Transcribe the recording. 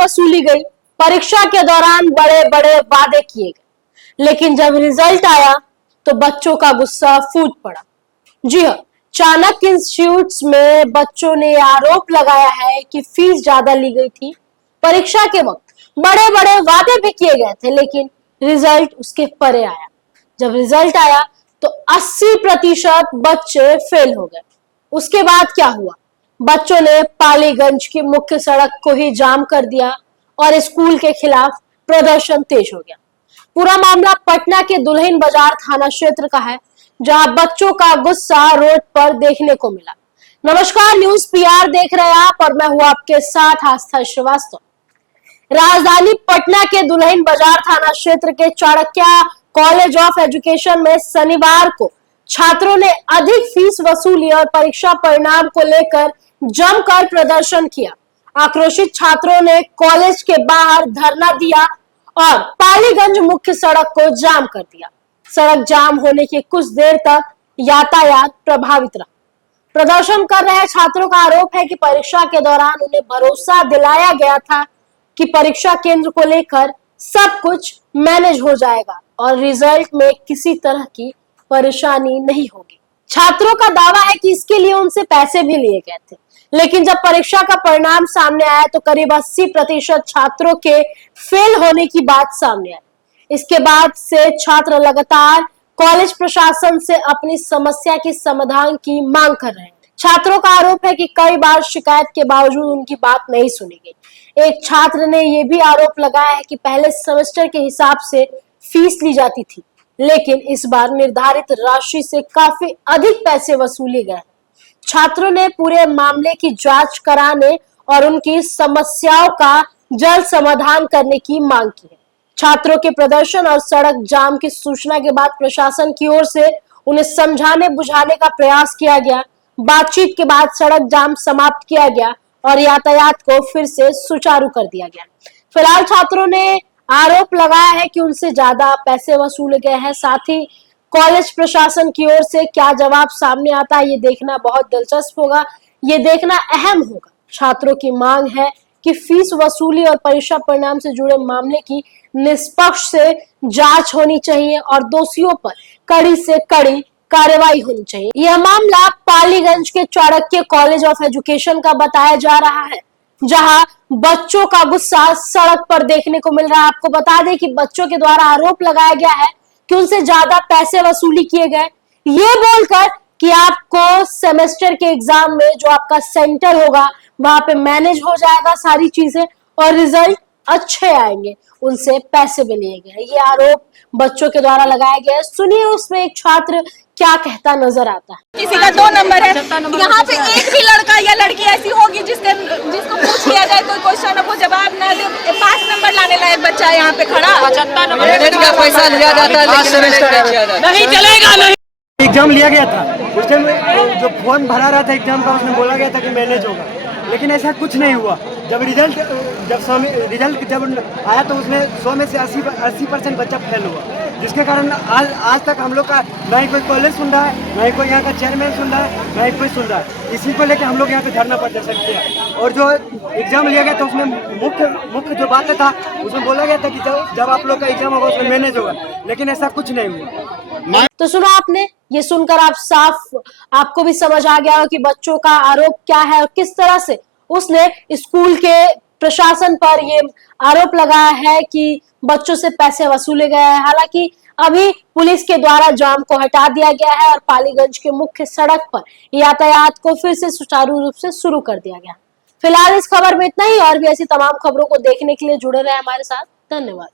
वसूली गई, परीक्षा के दौरान बड़े बड़े वादे किए गए, लेकिन जब रिजल्ट आया तो बच्चों का गुस्सा फूट पड़ा। जी हाँ, चाणक्य इंस्टीट्यूट्स में बच्चों ने आरोप लगाया है कि फीस ज्यादा ली गई थी। परीक्षा के वक्त बड़े बड़े वादे भी किए गए थे, लेकिन रिजल्ट उसके परे आया। जब रिजल्ट आया तो 80% बच्चे फेल हो गए। उसके बाद क्या हुआ? बच्चों ने पालीगंज की मुख्य सड़क को ही जाम कर दिया और स्कूल के खिलाफ प्रदर्शन तेज हो गया। पूरा मामला पटना के दुल्हिन बाजार थाना क्षेत्र का है, जहां बच्चों का गुस्सा रोड पर देखने को मिला। नमस्कार, न्यूज पीआर देख रहे हैं आप और मैं हूं आपके साथ आस्था श्रीवास्तव। राजधानी पटना के दुल्हिन बाजार थाना क्षेत्र के चाणक्य कॉलेज ऑफ एजुकेशन में शनिवार को छात्रों ने अधिक फीस वसूली और परीक्षा परिणाम को लेकर जमकर प्रदर्शन किया। आक्रोशित छात्रों ने कॉलेज के बाहर धरना दिया और पालीगंज मुख्य सड़क को जाम कर दिया। सड़क जाम होने के कुछ देर तक यातायात प्रभावित रहा। प्रदर्शन कर रहे छात्रों का आरोप है कि परीक्षा के दौरान उन्हें भरोसा दिलाया गया था कि परीक्षा केंद्र को लेकर सब कुछ मैनेज हो जाएगा और रिजल्ट में किसी तरह की परेशानी नहीं होगी। छात्रों का दावा है कि इसके लिए उनसे पैसे भी लिए गए थे, लेकिन जब परीक्षा का परिणाम सामने आया तो करीब 80% छात्रों के फेल होने की बात सामने आई। इसके बाद से छात्र लगातार कॉलेज प्रशासन से अपनी समस्या के समाधान की मांग कर रहे हैं। छात्रों का आरोप है कि कई बार शिकायत के बावजूद उनकी बात नहीं सुनी गई। एक छात्र ने यह भी आरोप लगाया है कि पहले सेमेस्टर के हिसाब से फीस ली जाती थी, लेकिन इस बार निर्धारित राशि से काफी अधिक पैसे वसूले गए। छात्रों ने पूरे मामले की जांच कराने और उनकी समस्याओं का जल्द समाधान करने की मांग की है। छात्रों के प्रदर्शन और सड़क जाम की सूचना के बाद प्रशासन की ओर से उन्हें समझाने बुझाने का प्रयास किया गया। बातचीत के बाद सड़क जाम समाप्त किया गया और यातायात को फिर से सुचारू कर दिया गया। फिलहाल छात्रों ने आरोप लगाया है कि उनसे ज्यादा पैसे वसूले गए हैं। साथ ही कॉलेज प्रशासन की ओर से क्या जवाब सामने आता है, ये देखना बहुत दिलचस्प होगा, ये देखना अहम होगा। छात्रों की मांग है कि फीस वसूली और परीक्षा परिणाम से जुड़े मामले की निष्पक्ष से जांच होनी चाहिए और दोषियों पर कड़ी से कड़ी कार्रवाई होनी चाहिए। यह मामला पालीगंज के चाणक्य कॉलेज ऑफ एजुकेशन का बताया जा रहा है, जहां बच्चों का गुस्सा सड़क पर देखने को मिल रहा है। आपको बता दें कि बच्चों के द्वारा आरोप लगाया गया है कि उनसे ज्यादा पैसे वसूली किए गए, ये बोलकर कि आपको सेमेस्टर के एग्जाम में जो आपका सेंटर होगा वहां पे मैनेज हो जाएगा सारी चीजें और रिजल्ट अच्छे आएंगे। उनसे पैसे भी लिए गए, ये आरोप बच्चों के द्वारा लगाया गया है। सुनिए उसमें एक छात्र क्या कहता नजर आता है। किसी का 2 नंबर है, यहाँ पे एक भी लड़का या लड़की ऐसी होगी जिसको पूछ लिया जाए कोई क्वेश्चन वो जवाब ना दे। 5 नंबर लाने लायक बच्चा है यहाँ पे खड़ा। 75 नंबर का पैसा लिया जाता है, नहीं चलेगा। नहीं एग्जाम लिया गया था, उस टाइम जो फॉर्म भरा रहा था एग्जाम का उसमें बोला गया था कि मैनेज होगा, लेकिन ऐसा कुछ नहीं हुआ। जब रिजल्ट जब आया तो उसमें 100 में से 80% बच्चा फेल हुआ, जिसके कारण आज तक हम लोग का ना ही कोई कॉलेज सुन रहा है, ना ही कोई यहाँ का चेयरमैन सुन रहा है, ना ही कोई सुन रहा है। इसी को लेकर हम लोग यहाँ पे धरना प्रदर्शन किया। और जो एग्जाम लिया गया था उसमें मुख्य जो बात था उसमें बोला गया था कि जब आप लोग का एग्जाम होगा उसमें मैनेज होगा, लेकिन ऐसा कुछ नहीं हुआ। तो सुना आपने, ये सुनकर आपको भी समझ आ गया हो कि बच्चों का आरोप क्या है और किस तरह से उसने स्कूल के प्रशासन पर ये आरोप लगाया है कि बच्चों से पैसे वसूले गए हैं। हालांकि अभी पुलिस के द्वारा जाम को हटा दिया गया है और पालीगंज के मुख्य सड़क पर यातायात को फिर से सुचारू रूप से शुरू कर दिया गया। फिलहाल इस खबर में इतना ही, और भी ऐसी तमाम खबरों को देखने के लिए जुड़े रहे हमारे साथ। धन्यवाद।